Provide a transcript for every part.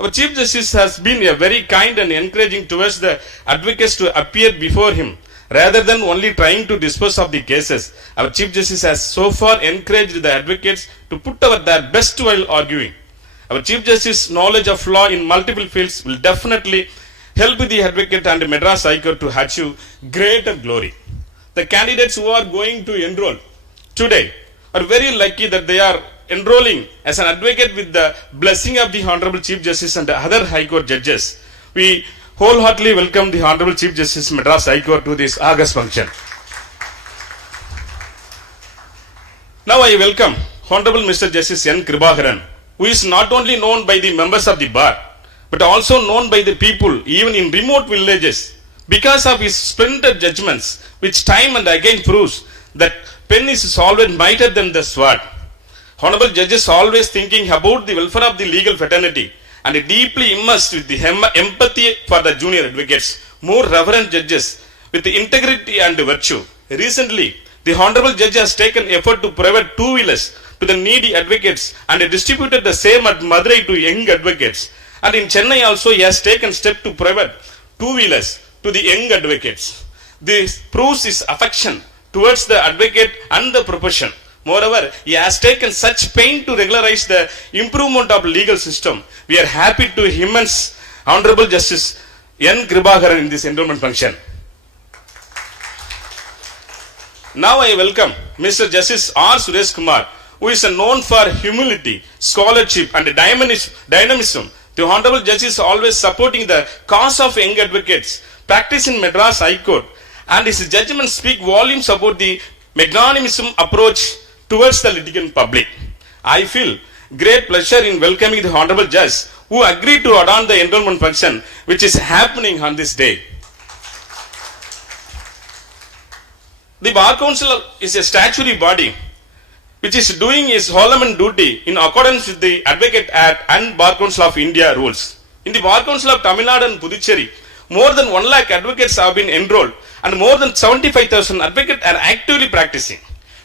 Our Chief Justice has been a very kind and encouraging towards the advocates to appear before him. Rather than only trying to dispose of the cases, our Chief Justice has so far encouraged the advocates to put their best while arguing. Our Chief Justice's knowledge of law in multiple fields will definitely help the advocate and Madras High Court to achieve greater glory. The candidates who are going to enroll today are very lucky that they are enrolling as an advocate with the blessing of the Honorable Chief Justice and other High Court judges. We wholeheartedly welcome the Honorable Chief Justice Madras High Court to this August function. Now I welcome Honorable Mr. Justice N. Kribakaran, who is not only known by the members of the bar, but also known by the people even in remote villages because of his splendid judgments, which time and again proves that pen is always mightier than the sword. Honorable judges always thinking about the welfare of the legal fraternity and deeply immersed with the empathy for the junior advocates, more reverend judges with the integrity and virtue. Recently, the Honorable Judge has taken effort to provide two-wheelers to the needy advocates and distributed the same at Madurai to young advocates. And in Chennai also he has taken step to provide two-wheelers to the young advocates. This proves his affection towards the advocate and the profession. Moreover, he has taken such pain to regularize the improvement of legal system. We are happy to immense Honorable Justice N. Kribakaran in this enrollment function. Now I welcome Mr. Justice R. Suresh Kumar, who is known for humility, scholarship and dynamism. The Honorable Justice is always supporting the cause of young advocates, practice in Madras High Court, and his judgments speak volumes about the magnanimous approach towards the litigant public. I feel great pleasure in welcoming the Honorable Judge who agreed to adorn the enrollment function which is happening on this day. The Bar Council is a statutory body which is doing its solemn duty in accordance with the Advocate Act and Bar Council of India rules. In the Bar Council of Tamil Nadu and Puducherry, more than 1 lakh advocates have been enrolled and more than 75,000 advocates are actively practicing.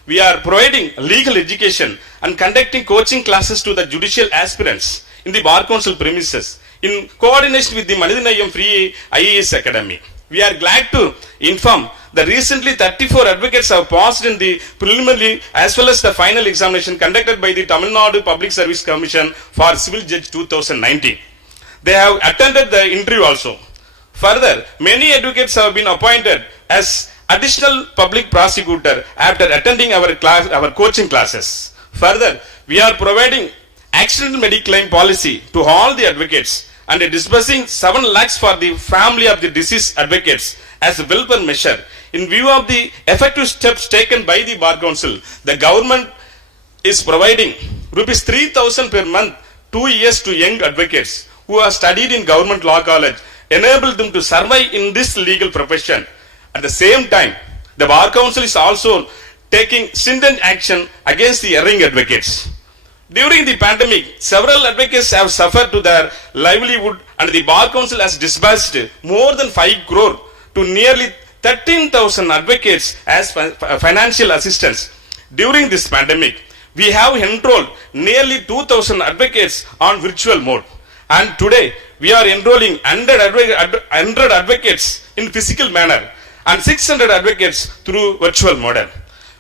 We are providing legal education and conducting coaching classes to the judicial aspirants in the Bar Council premises in coordination with the Manidanayam Free IAS Academy. We are glad to inform that recently 34 advocates have passed in the preliminary as well as the final examination conducted by the Tamil Nadu Public Service Commission for Civil Judge 2019. They have attended the interview also. Further, many advocates have been appointed as additional public prosecutor after attending our coaching classes. Further, we are providing accidental medical claim policy to all the advocates and disbursing 7 lakhs for the family of the deceased advocates as a welfare measure. In view of the effective steps taken by the Bar Council, the government is providing rupees 3,000 per month 2 years to young advocates who have studied in government law college, enable them to survive in this legal profession. At the same time, the Bar Council is also taking stringent action against the erring advocates. During the pandemic, several advocates have suffered to their livelihood and the Bar Council has disbursed more than 5 crore to nearly 13,000 advocates as financial assistance. During this pandemic, we have enrolled nearly 2,000 advocates on virtual mode. And today, we are enrolling 100 advocates in physical manner and 600 advocates through virtual model.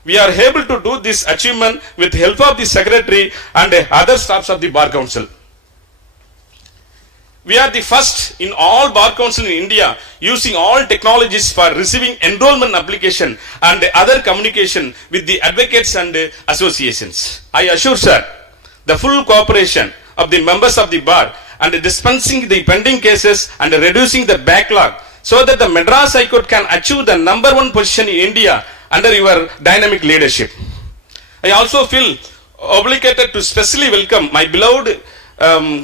We are able to do this achievement with the help of the Secretary and other staffs of the Bar Council. We are the first in all Bar Council in India using all technologies for receiving enrollment application and other communication with the advocates and associations. I assure sir, the full cooperation of the members of the Bar and dispensing the pending cases and reducing the backlog so that the Madras High Court can achieve the #1 position in India under your dynamic leadership. I also feel obligated to specially welcome my beloved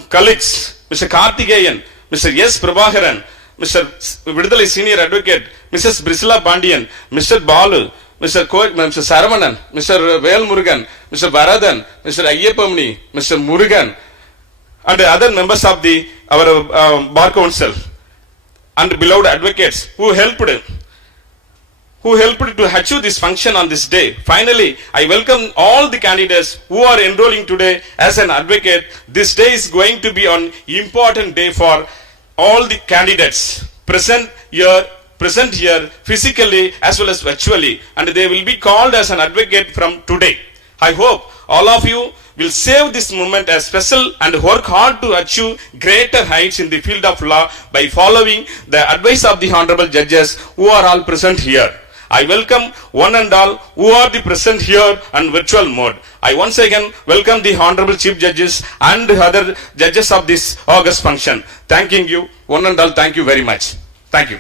colleagues, Mr. Karthikeyan, Mr. S. Prabhakaran, Mr. Vidudalai Senior Advocate, Mrs. Brisila Pandian, Mr. Balu, Mr. Saravanan, Mr. Vel Murugan, Mr. Baradan, Mr. Ayyapamni, Mr. Murugan, and other members of our Bar Council and beloved advocates who helped who helped to achieve this function on this day. Finally, I welcome all the candidates who are enrolling today as an advocate. This day is going to be an important day for all the candidates present here physically as well as virtually, and they will be called as an advocate from today. I hope all of you will save this moment as special and work hard to achieve greater heights in the field of law by following the advice of the honorable judges who are all present here. I welcome one and all who are the present here on virtual mode. I once again welcome the honorable chief judges and other judges of this August function. Thanking you, one and all, thank you very much. Thank you.